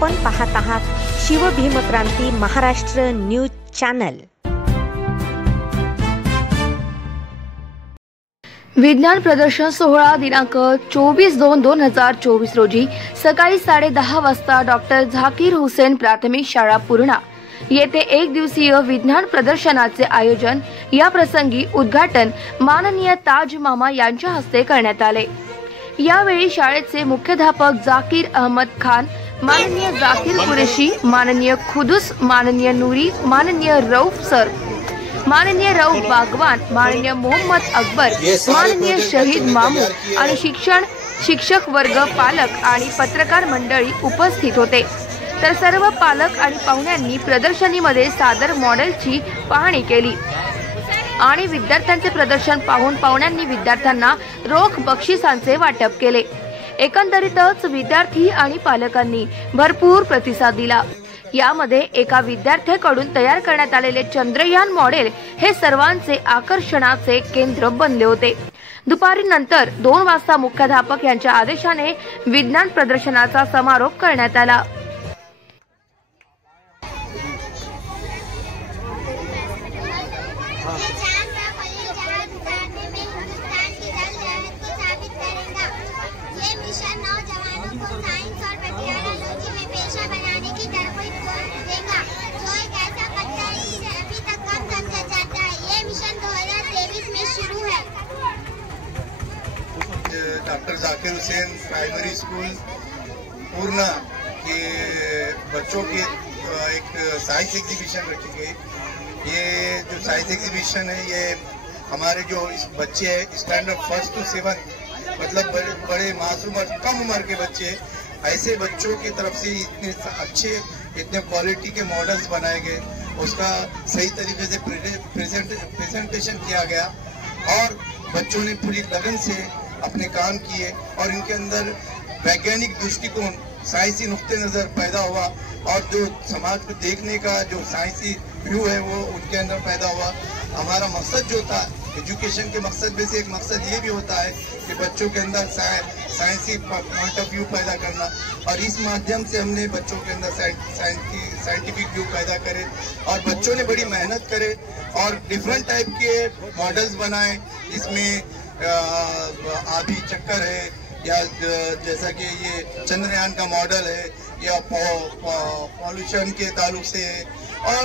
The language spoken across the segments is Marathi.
आपण पाहत आहात शिवभीमक्रांती महाराष्ट्र न्यूज चॅनल। विज्ञान प्रदर्शन सोहळा दिनांक 24/2/2024 रोजी सकाळी 10:30 वाजता डॉक्टर झाकीर हुसेन प्राथमिक शाळा पूर्णा येथे एक दिवसीय विज्ञान प्रदर्शनाचे आयोजन या प्रसंगी उद्घाटन माननीय ताज मामा यांच्या हस्ते करण्यात आले। यावेळी शाळेचे मुख्याध्यापक जाकीर अहमद खान, माननीय जाकीर कुरेशी, माननीय खुदूस, माननीय नूरी, माननीय रऊफ सर, माननीय रऊफ बागवान, माननीय मोहम्मद अकबर, माननीय शहीद मामू आणि शिक्षक वर्ग, पालक आणि पत्रकार मंडळी उपस्थित होते। तर सर्व पालक आणि पाहुण्यांनी प्रदर्शनीमध्ये सादर मॉडेलची पाहणी केली आणि विद्यार्थ्यांचे प्रदर्शन पाहून पाहुण्यांनी विद्यार्थ्यांना रोख बक्षिसांचे वाटप केले। एकंदरीतच विद्यार्थी आणि पालकांनी भरपूर प्रतिसाद दिला। यामध्ये एका विद्यार्थ्याकडून तयार करण्यात आलेले चंद्रयान मॉडेल हे सर्वांचे आकर्षणाचे केंद्र बनले होते। दुपारी नंतर 2 वाजता मुख्याध्यापक यांच्या आदेशाने विज्ञान प्रदर्शनाचा समारोप करण्यात आला। Doctor Zakir Hussain primary school Purna के बच्चों के एक साइंस एग्जीबिशन रखी गई। ये जो साइंस एग्जीबिशन है ये हमारे जो बच्चे हैं स्टैंडर्ड 1 to 7 मतलब बड़े मासूम और कम उम्र के बच्चे, ऐसे बच्चों की तरफ से इतने अच्छे इतने क्वालिटी के मॉडल्स बनाए गए, उसका सही तरीके से प्रेजेंटेशन किया गया और बच्चों ने पूरी लगन से अपने काम किए और इनके अंदर वैज्ञानिक दृष्टिकोण, साइंसी नुक्ते नज़र पैदा हुआ और जो समाज को देखने का जो साइंसी व्यू है वो उनके अंदर पैदा हुआ। हमारा मकसद जो था एजुकेशन के मकसद में से एक मकसद ये भी होता है कि बच्चों के अंदर साइंसी पॉइंट ऑफ व्यू पैदा करना और इस माध्यम से हमने बच्चों के अंदर साइंटिफिक व्यू पैदा करे और बच्चों ने बड़ी मेहनत करे और डिफरेंट टाइप के मॉडल्स बनाए। इसमें आधी चक्कर है या जैसा कि ये चंद्रयान का मॉडल है या पॉल्यूशन के ताल्लुक से है और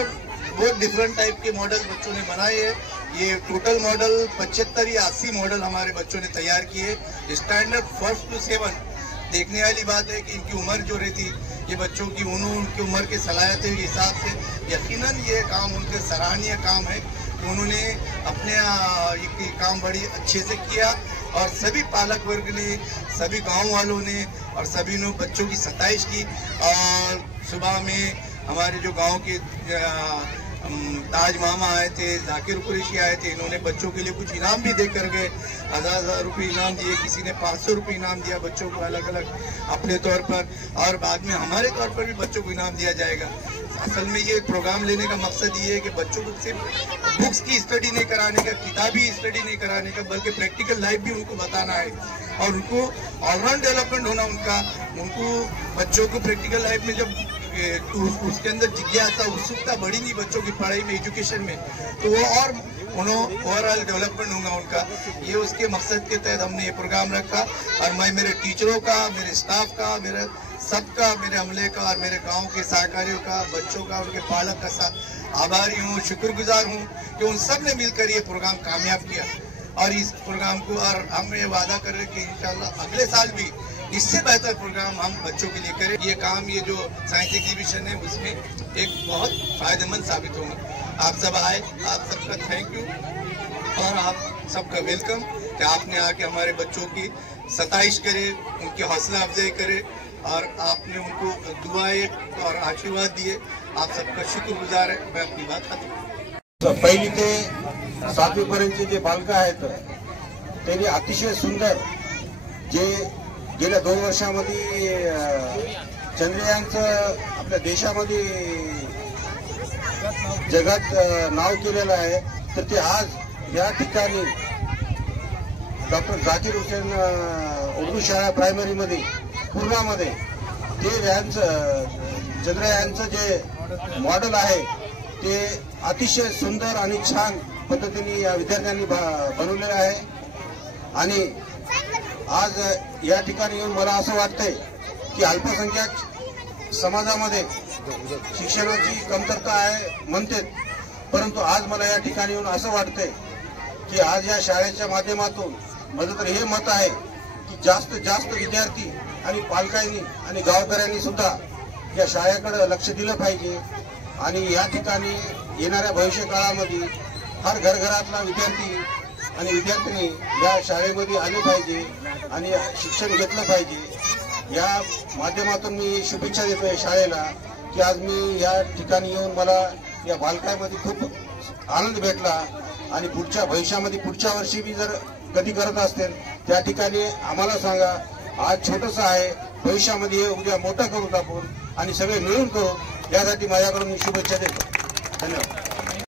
बहुत डिफरेंट टाइप के मॉडल बच्चों ने बनाए हैं। ये टोटल मॉडल 75 या 80 मॉडल हमारे बच्चों ने तैयार किए। स्टैंडर्ड 1 to 7 देखने वाली बात है कि इनकी उम्र जो रहती ये बच्चों की उनकी उम्र के सलाहियत के हिसाब से यकीनन ये काम उनके सराहनीय काम है कि उन्होंने अपने ये काम बड़ी अच्छे से किया और सभी पालक वर्ग ने, सभी गांव वालों ने और सभी ने बच्चों की सताइश की। और सुबह में हमारे जो गांव के ताज मामा आए थे, जाकिर कुरैशी आए थे, इन्होंने बच्चों के लिए कुछ इनाम भी दे कर गए। 1000 रुपये इनाम दिए, किसी ने 500 रुपये इनाम दिया बच्चों को अलग अलग अपने तौर पर और बाद में हमारे तौर पर भी बच्चों को इनाम दिया जाएगा। असल में ये प्रोग्राम लेने का मकसद ये है कि बच्चों को सिर्फ बुक्स की स्टडी नहीं कराने का, किताबी स्टडी नहीं कराने का, बल्कि प्रैक्टिकल लाइफ भी उनको बताना है और उनको ऑलराउंड डेवलपमेंट होना उनको बच्चों को प्रैक्टिकल लाइफ में जब उसके अंदर जिज्ञासा उत्सुकता बढ़ेगी बच्चों की पढ़ाई में, एजुकेशन में, तो वो और ओवरऑल डेवलपमेंट होगा उनका। ये उसके मकसद के तहत हमने ये प्रोग्राम रखा और मैं मेरे टीचरों का, मेरे स्टाफ का, मेरे सबका, मेरे अमले का और मेरे गांव के सहकारियों का, बच्चों का, उनके पालक का आभारी हूँ, शुक्रगुजार हूँ कि उन सब ने मिलकर ये प्रोग्राम कामयाब किया और इस प्रोग्राम को और हम ये वादा कर रहे कि इंशाल्लाह अगले साल भी इससे बेहतर प्रोग्राम हम बच्चों के लिए करें। ये काम, ये जो साइंस एग्जीबिशन है उसमें एक बहुत फायदेमंद साबित होगा। आप सब आए, आप सबका थैंक यू और आप सबका वेलकम कि आपने आके हमारे बच्चों की सताइश करे, उनकी हौसला अफजाई करे और आपने उनको दुआएं और आशीर्वाद दिए। आप सबका शुक्रगुजार है। मैं अपनी बात खत्म। पहिली ते 7वी पर्यंतचे जे बालक आहेत त्यांनी अतिशय सुंदर जे गेल्या 2 वर्षामध्ये चंद्रयानचं आपल्या देशामध्ये जगात नाव केलेलं आहे, तर ते आज या ठिकाणी डॉक्टर जाकिर हुसेन उर्दू शाळा प्रायमरी मध्ये पूर्णामध्ये ते चंद्रयानचं जे मॉडेल आहे ते अतिशय सुंदर आणि छान पद्धतीने या विद्यार्थ्यांनी बनवलेलं आहे। आणि आज या ठिकाणी येऊन मला असं वाटतंय की अल्पसंख्याक समाजामध्ये शिक्षणाची कमतरता आहे म्हणते, परंतु आज मला या ठिकाणी येऊन असं वाटतंय की आज या शाळेच्या माध्यमातून माझं तर हे मत आहे की जास्तीत जास्त विद्यार्थी आणि पालकांनी आणि गावकऱ्यांनी सुद्धा या शाळेकडे लक्ष दिलं पाहिजे। आणि या ठिकाणी येणाऱ्या भविष्य काळामध्ये हर घरघरातला विद्यार्थी आणि विद्यार्थिनी या शाळेमध्ये आले पाहिजे आणि शिक्षण घेतलं पाहिजे। या माध्यमातून मी शुभेच्छा देतोय शाळेला की आज मी या ठिकाणी येऊन मला या बालकामध्ये खूप आनंद भेटला। आणि पुढच्या भविष्यामध्ये पुढच्या वर्षी मी जर कधी करत असतील त्या ठिकाणी आम्हाला सांगा। आज छोटंसं आहे, भविष्यामध्ये उद्या मोठं करू आपण आणि सगळे मिळून करू, यासाठी माझ्याकडून मी शुभेच्छा देतो। धन्यवाद।